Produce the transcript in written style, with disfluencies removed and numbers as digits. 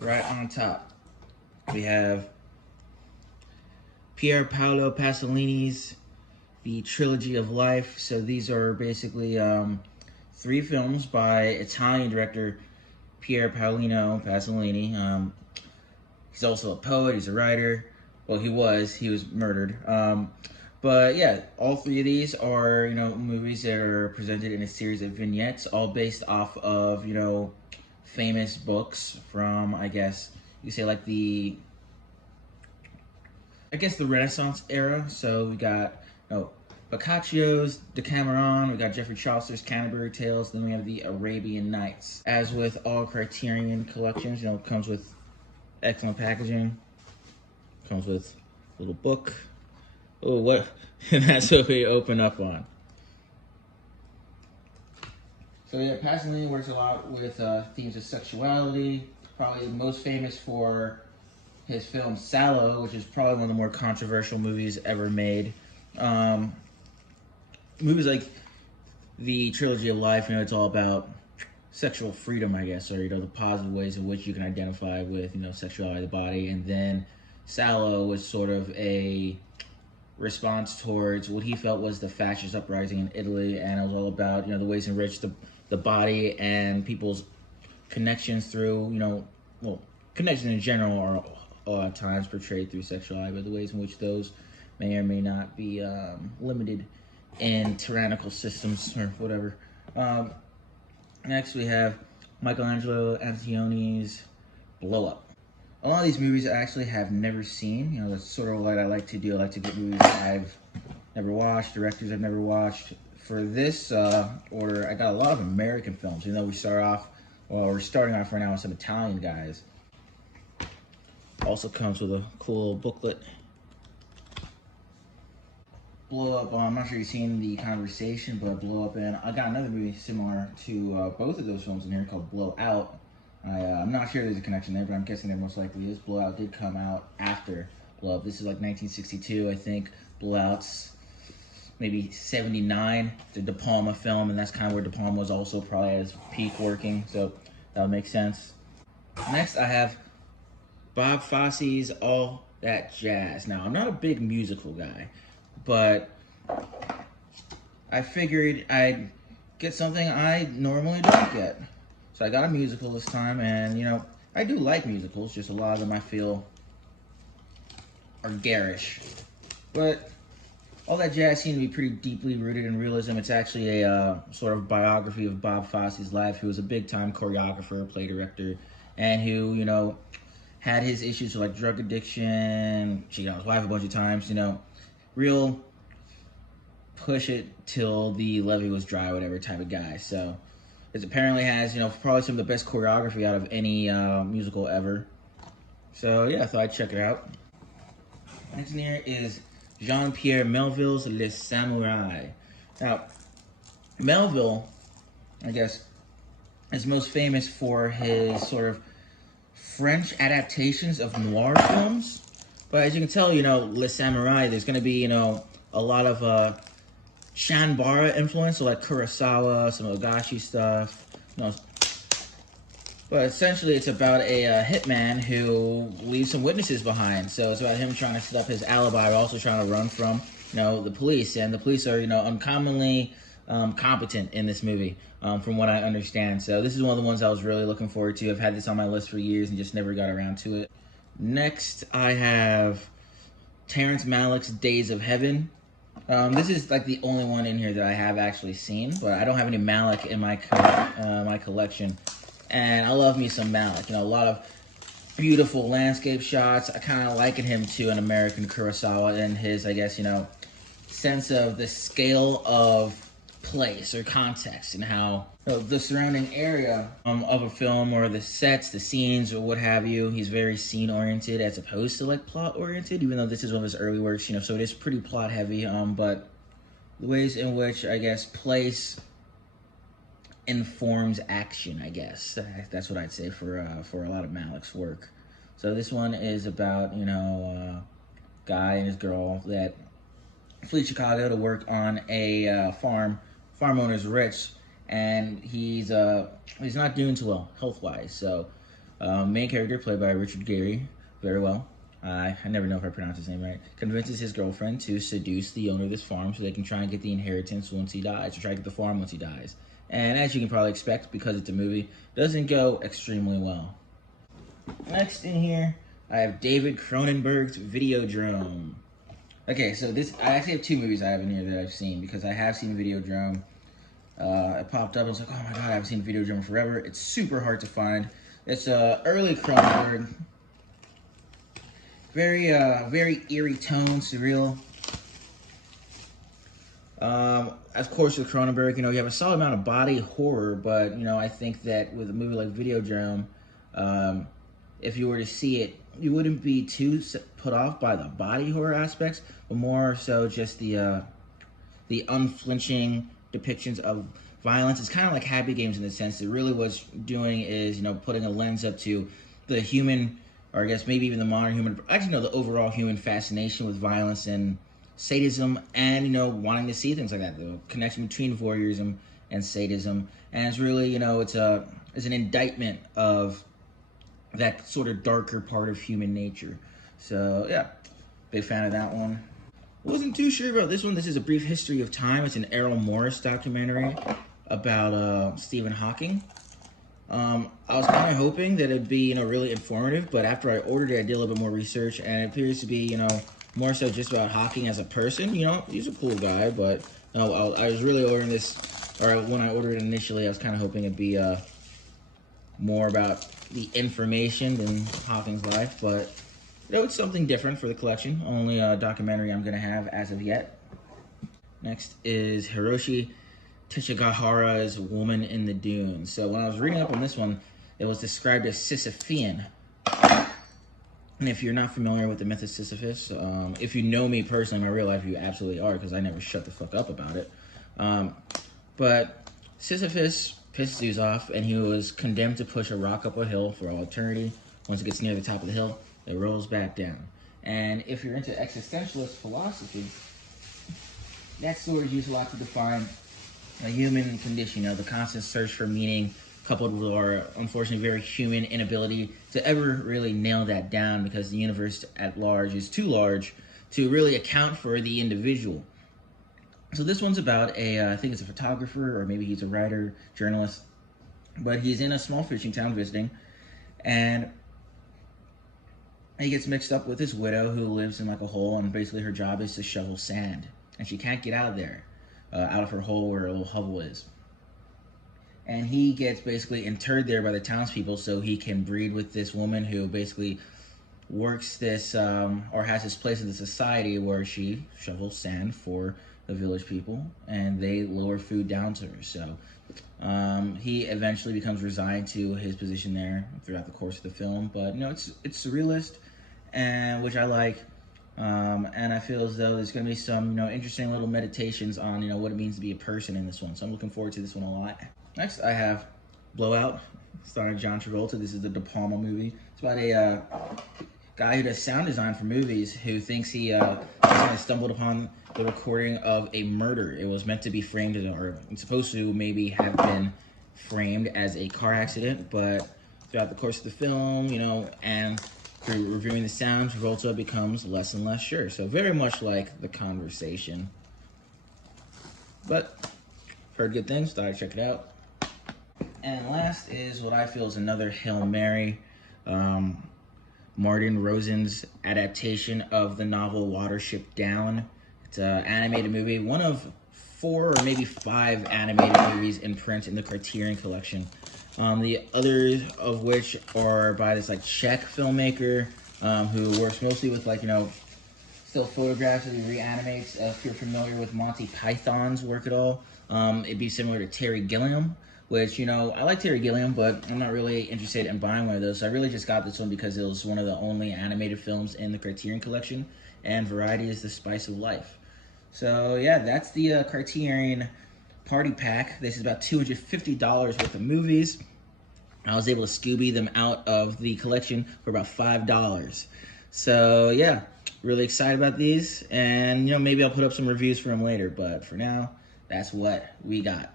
Right on top, we have Pier Paolo Pasolini's The Trilogy of Life. So these are basically three films by Italian director Pier Paolino Pasolini. He's also a poet. He's a writer. Well, he was. He was murdered. But yeah, all three of these are movies that are presented in a series of vignettes, all based off of famous books from, I guess you say, like the Renaissance era. So we got Boccaccio's Decameron, we got Geoffrey Chaucer's Canterbury Tales, then we have the Arabian Nights. As with all Criterion collections, it comes with excellent packaging, comes with a little book. Oh, what? And that's what we open up on. So yeah, Pasolini works a lot with themes of sexuality. Probably most famous for his film Salò, which is probably one of the more controversial movies ever made. Movies like The Trilogy of Life, it's all about sexual freedom, I guess, or the positive ways in which you can identify with sexuality of the body. And then Salò was sort of a response towards what he felt was the fascist uprising in Italy, and it was all about the ways in which the body and people's connections through connections in general are a lot of times portrayed through sexuality, but the ways in which those may or may not be limited in tyrannical systems or whatever. Next, we have Michelangelo Antonioni's Blow Up. A lot of these movies I actually have never seen. That's sort of what I like to do. I like to get movies I've never watched, directors I've never watched. For this order, I got a lot of American films. We're starting off right now with some Italian guys. Also comes with a cool booklet. Blow Up, I'm not sure you've seen The Conversation, but Blow Up, and I got another movie similar to both of those films in here called Blow Out. I'm not sure there's a connection there, but I'm guessing there most likely is. Blow Out did come out after Blow Up. This is like 1962, I think. Blow Out's maybe 79. It's a De Palma film, and that's kind of where De Palma was also probably at his peak working, so that'll make sense. Next, I have Bob Fosse's All That Jazz. Now, I'm not a big musical guy, but I figured I'd get something I normally don't get. So I got a musical this time, and I do like musicals, just a lot of them I feel are garish. But All That Jazz seemed to be pretty deeply rooted in realism. It's actually a sort of biography of Bob Fosse's life, who was a big-time choreographer, play director, and who, had his issues with like drug addiction, cheated on his wife a bunch of times, real push it till the levee was dry, whatever type of guy. So it apparently has, probably some of the best choreography out of any musical ever. So yeah, I thought I'd check it out. Next in here is Jean-Pierre Melville's Les Samurai. Now, Melville, I guess, is most famous for his sort of French adaptations of noir films. But as you can tell, Les Samurai, there's going to be, a lot of Shanbara influence, so like Kurosawa, some Ogashi stuff. But essentially, it's about a hitman who leaves some witnesses behind. So it's about him trying to set up his alibi, but also trying to run from, the police. And the police are, uncommonly competent in this movie, from what I understand. So this is one of the ones I was really looking forward to. I've had this on my list for years and just never got around to it. Next, I have Terrence Malick's Days of Heaven. This is like the only one in here that I have actually seen, but I don't have any Malick in my my collection. And I love me some Malick. A lot of beautiful landscape shots. I kind of liken him to an American Kurosawa in his, I guess, sense of the scale of place or context and how the surrounding area of a film or the sets, the scenes, or what have you. He's very scene-oriented as opposed to like plot-oriented, even though this is one of his early works, so it is pretty plot-heavy. But the ways in which, I guess, place informs action, I guess. That's what I'd say for a lot of Malick's work. So this one is about, a guy and his girl that flee Chicago to work on a farm. Farm owner's rich, and he's not doing too well health-wise. So Main character, played by Richard Gere, very well. I never know if I pronounce his name right. Convinces his girlfriend to seduce the owner of this farm so they can try and get the inheritance once he dies, or try to get the farm once he dies. And as you can probably expect, because it's a movie, doesn't go extremely well. Next in here, I have David Cronenberg's Videodrome. Okay, so I actually have two movies I have in here that I've seen, because I have seen Videodrome. It popped up, and I was like, oh my god, I haven't seen Videodrome in forever. It's super hard to find. It's early Cronenberg. Very eerie tone, surreal. Of course, with Cronenberg, you have a solid amount of body horror, but, I think that with a movie like Videodrome, if you were to see it, you wouldn't be too put off by the body horror aspects, but more so just the unflinching depictions of violence. It's kind of like Happy Games in the sense it really was doing is, putting a lens up to the human, or I guess maybe even the modern human, actually no, the overall human fascination with violence and sadism, and wanting to see things like that, the connection between voyeurism and sadism. And it's really, it's an indictment of that sort of darker part of human nature. So yeah, big fan of that one. Wasn't too sure about this one. This is A Brief History of Time. It's an Errol Morris documentary about Stephen Hawking. I was kind of hoping that it'd be, really informative, but after I ordered it, I did a little bit more research, and it appears to be, more so just about Hawking as a person. He's a cool guy, but I was really ordering this, or when I ordered it initially, I was kind of hoping it'd be more about the information than Hawking's life, but it's something different for the collection. Only a documentary I'm going to have as of yet. Next is Hiroshi Teshigahara's Woman in the Dunes. So when I was reading up on this one, it was described as Sisyphean. And if you're not familiar with the myth of Sisyphus, if you know me personally in my real life, you absolutely are, because I never shut the fuck up about it. But Sisyphus pissed Zeus off, and he was condemned to push a rock up a hill for all eternity. Once it gets near the top of the hill, it rolls back down. And if you're into existentialist philosophy, that story is used a lot to define a human condition, the constant search for meaning, coupled with our, unfortunately, very human inability to ever really nail that down, because the universe at large is too large to really account for the individual. So this one's about I think it's a photographer, or maybe he's a writer, journalist, but he's in a small fishing town visiting, and he gets mixed up with this widow who lives in like a hole, and basically her job is to shovel sand, and she can't get out of there, out of her hole where a little hovel is. And he gets basically interred there by the townspeople so he can breed with this woman who basically works this, or has this place in the society where she shovels sand for the village people, and they lower food down to her. So he eventually becomes resigned to his position there throughout the course of the film. But it's surrealist, and which I like. And I feel as though there's going to be some interesting little meditations on what it means to be a person in this one. So I'm looking forward to this one a lot. Next, I have Blowout, starring John Travolta. This is the De Palma movie. It's about a guy who does sound design for movies, who thinks he stumbled upon the recording of a murder. It was meant to be framed, or it's supposed to maybe have been framed as a car accident, but throughout the course of the film, and through reviewing the sound, Travolta becomes less and less sure. So very much like The Conversation. But heard good things, thought I'd check it out. And last is what I feel is another Hail Mary. Martin Rosen's adaptation of the novel Watership Down. It's an animated movie, one of 4 or maybe 5 animated movies in print in the Criterion collection. The others of which are by this Czech filmmaker who works mostly with still photographs that he reanimates. If you're familiar with Monty Python's work at all, it'd be similar to Terry Gilliam, which, I like Terry Gilliam, but I'm not really interested in buying one of those. So I really just got this one because it was one of the only animated films in the Criterion collection, and variety is the spice of life. So yeah, that's the Criterion party pack. This is about $250 worth of movies. I was able to Scooby them out of the collection for about $5. So yeah, really excited about these, and maybe I'll put up some reviews for them later, but for now, that's what we got.